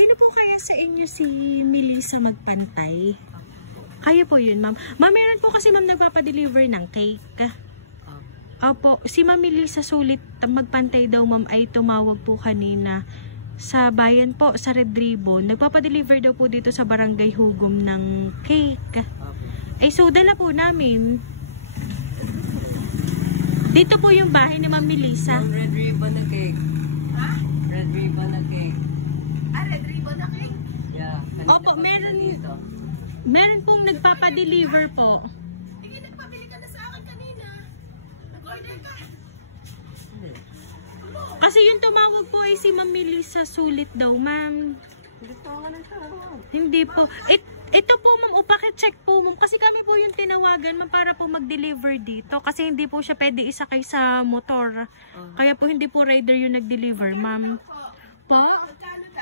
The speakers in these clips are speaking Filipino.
Sino po kaya sa inyo si Melissa magpantay? Kaya po yun, ma'am. Ma'am, meron po kasi ma'am nagpapadeliver ng cake. Opo, si Ma'am Melissa sulit magpantay daw ma'am ay tumawag po kanina sa bayan po, sa Red Ribbon. Nagpapadeliver daw po dito sa Barangay Hugom ng cake. Eh, so dala po namin. Dito po yung bahay ni Ma'am Melissa. Red Ribbon na cake. Ha? Red Ribbon na cake. Ah, Red Ribbon na cake? Yeah. Opo, meron pong nagpapadeliver po. Hindi, nagpabili ka na sa akin kanina. Nag-order ka. Kasi yung tumawag po ay si Ma'am Melissa sulit daw, ma'am. Hindi po. Ito po, ma'am, upaki-check po, ma'am. Kasi kami po yung tinawagan, ma'am, para po mag-deliver dito. Kasi hindi po siya pwede isakay sa motor. Kaya po hindi po rider yung nag-deliver, ma'am. Po?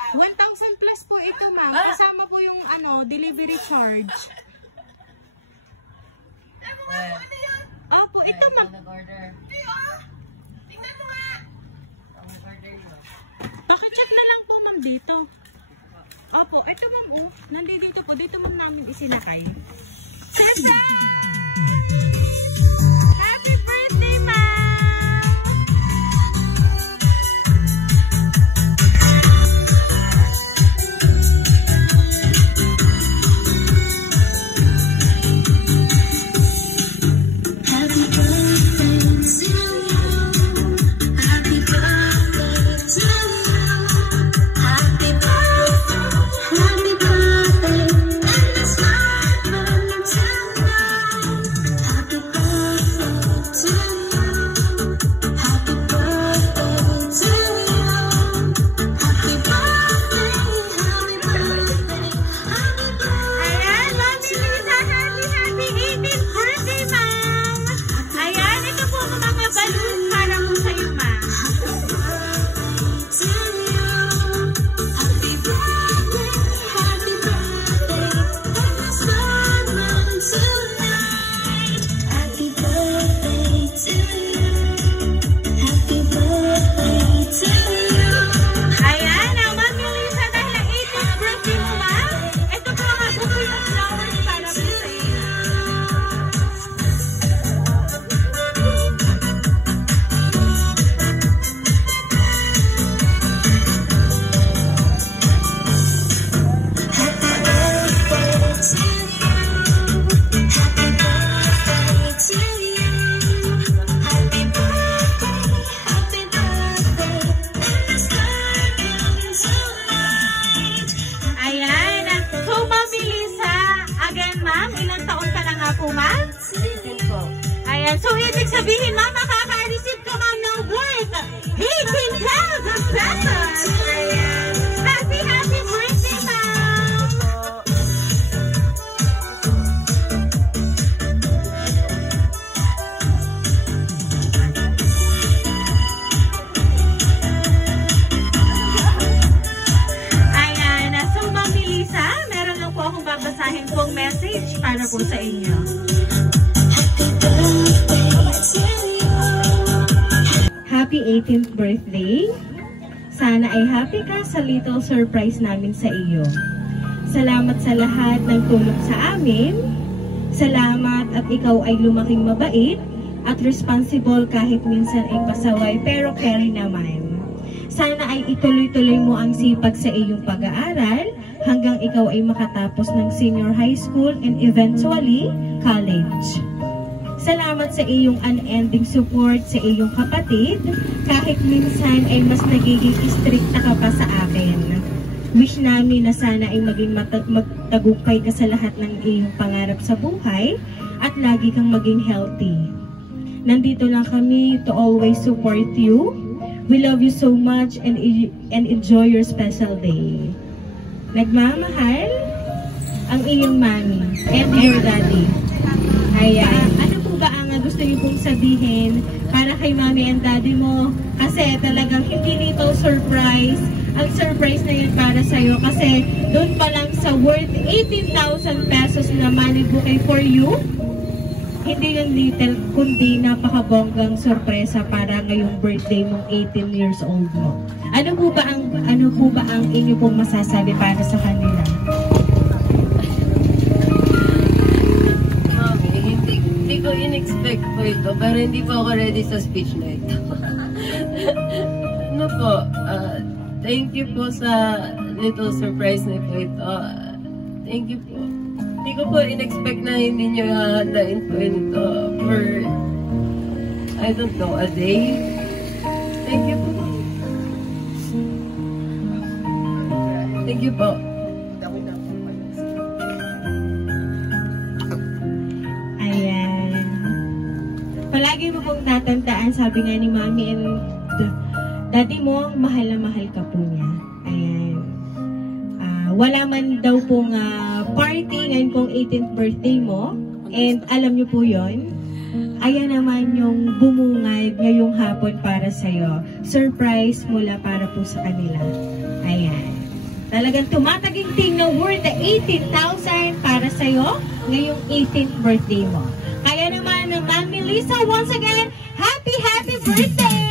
1,000 plus po ito, ma'am. Kasama po yung delivery charge. Ano yun? Opo, ito, ma'am. Tingnan mo nga. Paki-check na lang po, ma'am, dito. Opo, ito, ma'am, nandito po. Dito, ma'am, namin isinakay. Sesa! Happy birthday, ma'am! Happy birthday to you. Happy birthday to you. Happy birthday, happy birthday, and it's my birthday tonight. Happy birthday to you. Happy birthday to you. Happy birthday, happy birthday, happy birthday. Ayan, Ma'am Melissa, happy 18th birthday, ma'am! Ayan, ito po mga balloons para po sa'yo, ma'am. To you. Happy birthday, happy birthday, and it's my birthday tonight. Happy birthday to you. Happy birthday to you. Ayan, Ma'am Melissa, dahil ang 18th birthday mo, ma'am, ito po ang buko yung flowers para po sa iyo. Happy birthday to you. Happy birthday to you. Happy birthday, happy birthday, and it's my birthday tonight. Ayan, so Ma'am Melissa, again, ma'am, ilang taon ka na nga po, ma'am? 18 po. Ayan, so ibig sabihin, ma'am, makaka-receive ka, ma'am, ng worth 18,000 pesos! Ayan. Happy birthday, ma'am! Ayan, so Ma'am Melissa, meron lang po akong babasahin pong message para po sa inyo. Happy 18th birthday! Sana ay happy ka sa little surprise namin sa iyo. Salamat sa lahat ng tulong sa amin. Salamat at ikaw ay lumaking mabait at responsible kahit minsan ay pasaway pero carry naman. Sana ay ituloy-tuloy mo ang sipag sa iyong pag-aaral hanggang ikaw ay makatapos ng senior high school and eventually college. Salamat sa iyong unending support sa iyong kapatid kahit minsan ay mas nagiging stricta ka pa sa akin. Wish namin na sana ay maging magtagumpay ka sa lahat ng iyong pangarap sa buhay at lagi kang maging healthy. Nandito lang kami to always support you. We love you so much and enjoy your special day. Nagmamahal ang iyong mommy and your daddy. Ayan. Ano po ba ang gusto niyo pong sabihin para kay mommy and daddy mo? Kasi talagang hindi nito surprise. Ang surprise na yun para sa'yo kasi doon pa lang sa worth 18,000 pesos na money bouquet for you, hindi yung little, kundi napakabonggang sorpresa para ngayong birthday mong 18 years old mo. Ano po ba ang inyo pong masasabi para sa kanila? Mami, hindi ko in-expect po ito, pero hindi po ako ready sa speech na ito. Ano po, thank you po sa little surprise na po ito. Thank you po. Hindi ko po in-expect na hindi nyo hahandain po ito for, I don't know, a day. Thank you po. Thank you po. Ayan. Palagi mo pong tatandaan, sabi nga ni Mami and Daddy mo, mahal na mahal ka po niya. Ayan. Wala man daw pong party ngayon pong 18th birthday mo. And alam niyo po yon. Ayan naman yung bumungad ngayong hapon para sa'yo. Surprise mula para po sa kanila. Ayan. Talagang tumataginting na worth na 18,000 para sa'yo ngayong 18th birthday mo. Kaya naman ng Mami Lisa, once again, happy birthday!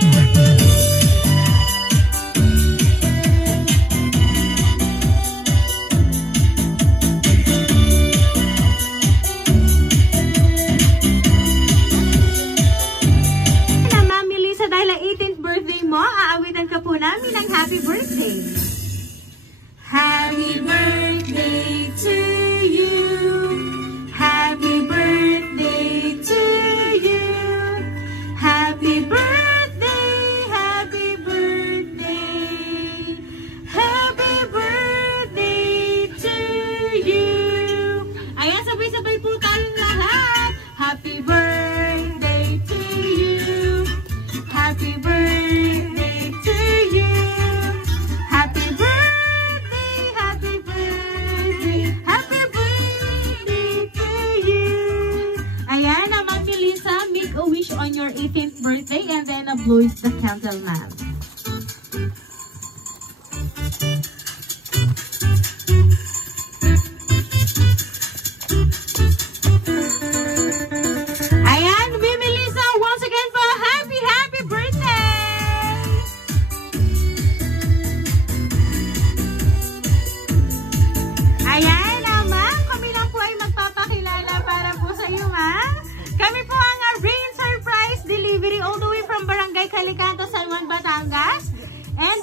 Aawitan ka po namin ng happy birthday. Happy birthday to you. Happy birthday to you. Happy birthday, happy birthday. Happy birthday to you. Ayan, sabay-sabay po tayong lahat. Happy birthday to you. Happy birthday. On your 18th birthday and then blows the candle now. Ayan, Mimi Lisa, once again for a happy birthday! Ayan, ma'am, kami lang po ay magpapakilala para po sa iyo, ma'am. Kami po ang Rain Surprise Delivery all the way from Barangay Calicanto, San Juan, Batangas. And